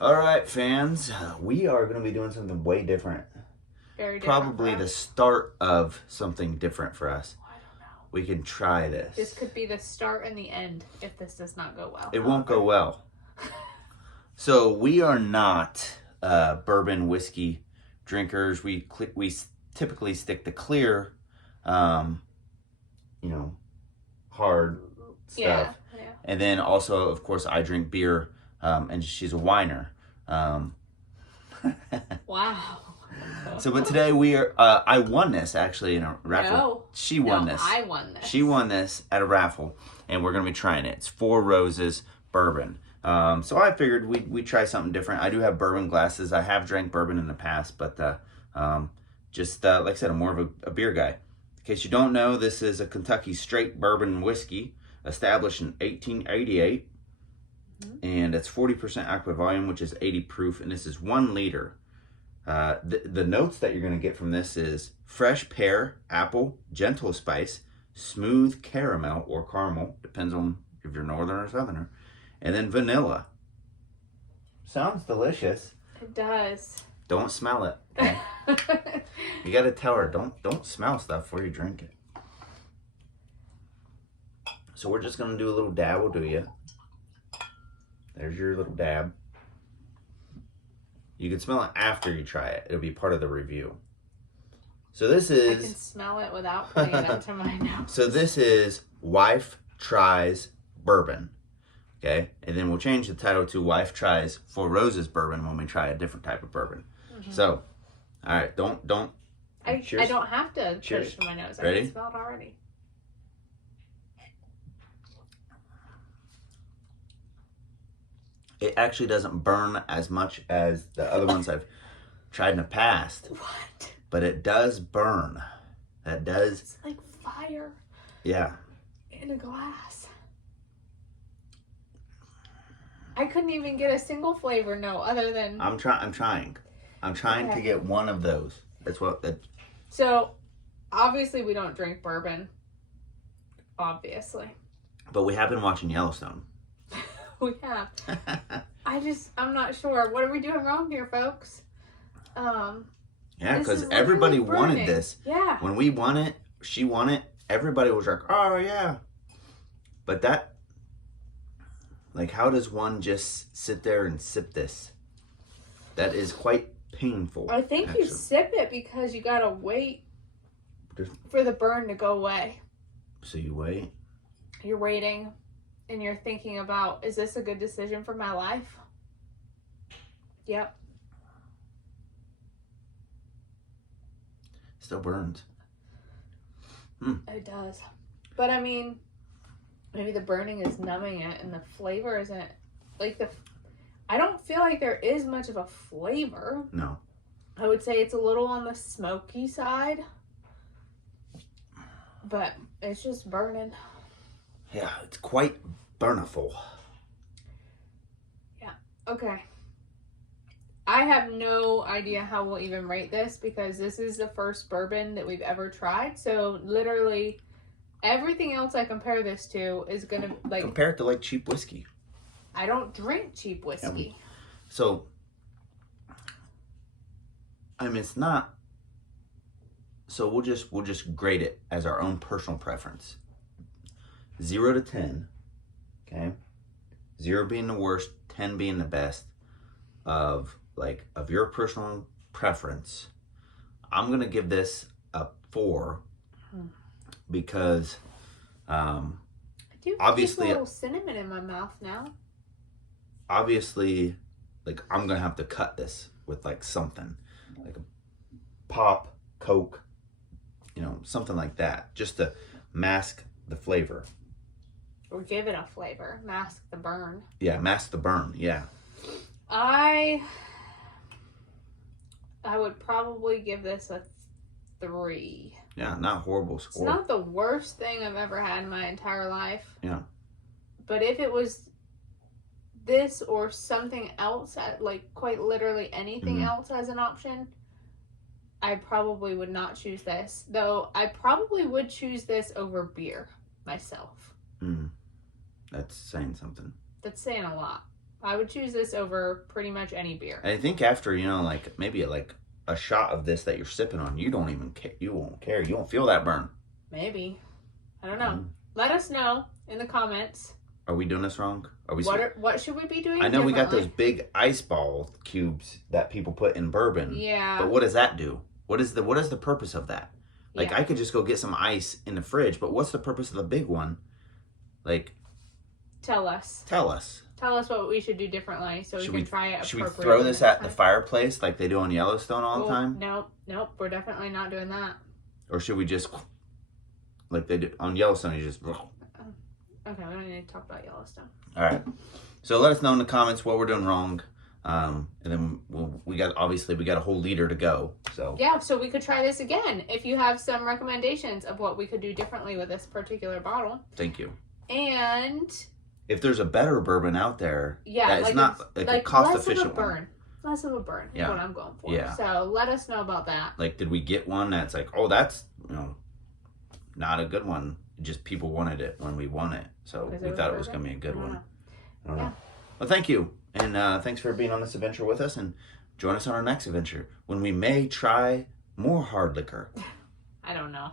All right, fans, we are going to be doing something way different. Very different. Probably the start of something different for us. I don't know. We can try this. This could be the start and the end if this does not go well. It won't go well. So we are not bourbon whiskey drinkers. We typically stick to clear, hard stuff. Yeah. And then also, of course, I drink beer, and she's a whiner. Wow. So, but today we are. I won this actually in a raffle. No, she won this. I won this. She won this at a raffle, and we're gonna be trying it. It's Four Roses bourbon. So I figured we'd try something different. I do have bourbon glasses. I have drank bourbon in the past, but just like I said, I'm more of a beer guy. In case you don't know, this is a Kentucky straight bourbon whiskey established in 1888. And it's 40% alcohol volume, which is 80 proof, and this is 1 liter. The notes that you're going to get from this is fresh pear, apple, gentle spice, smooth caramel or caramel, depends on if you're northern or southerner, and then vanilla. Sounds delicious. It does. Don't smell it. Okay? You got to tell her, don't smell stuff before you drink it. So we're just going to do a little dab, we'll do you. There's your little dab. You can smell it after you try it. It'll be part of the review. So this is... I can smell it without putting it up to my nose. So this is Wife Tries Bourbon. Okay? And then we'll change the title to Wife Tries Four Roses Bourbon when we try a different type of bourbon. Mm-hmm. So, all right, don't. I don't have to put Cheers. it to my nose. I Ready? can smell it already. It actually doesn't burn as much as the other ones I've tried in the past. What? But it does burn. That does. It's like fire. Yeah. In a glass. I couldn't even get a single flavor note other than... I'm trying to get one of those. That's what... So, obviously we don't drink bourbon. Obviously. But we have been watching Yellowstone. We have. I'm not sure. What are we doing wrong here, folks? Yeah, because everybody wanted this. Yeah. When we won it, she won it, everybody was like, oh, yeah. But that, like, how does one just sit there and sip this? That is quite painful. I think actually. You sip it because you gotta wait for the burn to go away. So you wait? You're waiting. And you're thinking about, is this a good decision for my life? Yep. Still burns. It does. But I mean, maybe the burning is numbing it and the flavor isn't, like I don't feel like there is much of a flavor. No. I would say it's a little on the smoky side. But it's just burning. Yeah, it's quite burniful. Yeah. Okay. I have no idea how we'll even rate this because this is the first bourbon that we've ever tried. So literally everything else I compare this to is going to like... Compare it to like cheap whiskey. I don't drink cheap whiskey. So, I mean, it's not... So we'll just grade it as our own personal preference. 0 to 10, okay? 0 being the worst, 10 being the best of your personal preference. I'm going to give this a 4 because I do obviously get a little cinnamon in my mouth now. Obviously, like I'm going to have to cut this with like something, like a pop, Coke, something like that, just to mask the flavor. Or give it a flavor. Mask the burn. Yeah, mask the burn. Yeah. I would probably give this a 3. Yeah, not horrible score. It's not the worst thing I've ever had in my entire life. Yeah. But if it was this or something else, like quite literally anything else as an option, I probably would not choose this. Though I probably would choose this over beer myself. That's saying something. That's saying a lot. I would choose this over pretty much any beer. And I think after, like maybe like a shot of this that you're sipping on, you don't even care. You won't care. You won't feel that burn. Maybe. I don't know. Let us know in the comments. Are we doing this wrong? Are we? What should we be doing? I know we got those big ice ball cubes that people put in bourbon. Yeah. But what does that do? What is the purpose of that? Like, I could just go get some ice in the fridge, but what's the purpose of the big one? Like, tell us. Tell us. Tell us what we should do differently so we can try it appropriately. Should we throw this at the fireplace like they do on Yellowstone all the time? Nope. We're definitely not doing that. Or should we just, like they do on Yellowstone, you just... Okay, we don't need to talk about Yellowstone. All right. So let us know in the comments what we're doing wrong. And then we got a whole liter to go. So yeah, so we could try this again. If you have some recommendations of what we could do differently with this particular bottle. Thank you. And if there's a better bourbon out there, that is not like a cost efficient one. Less of a burn is what I'm going for. Yeah. So let us know about that. Like, did we get one that's like, oh, that's not a good one. Just people wanted it when we won it. So we thought it was going to be a good one. I don't know. Well, thank you. And thanks for being on this adventure with us. And join us on our next adventure when we may try more hard liquor. I don't know.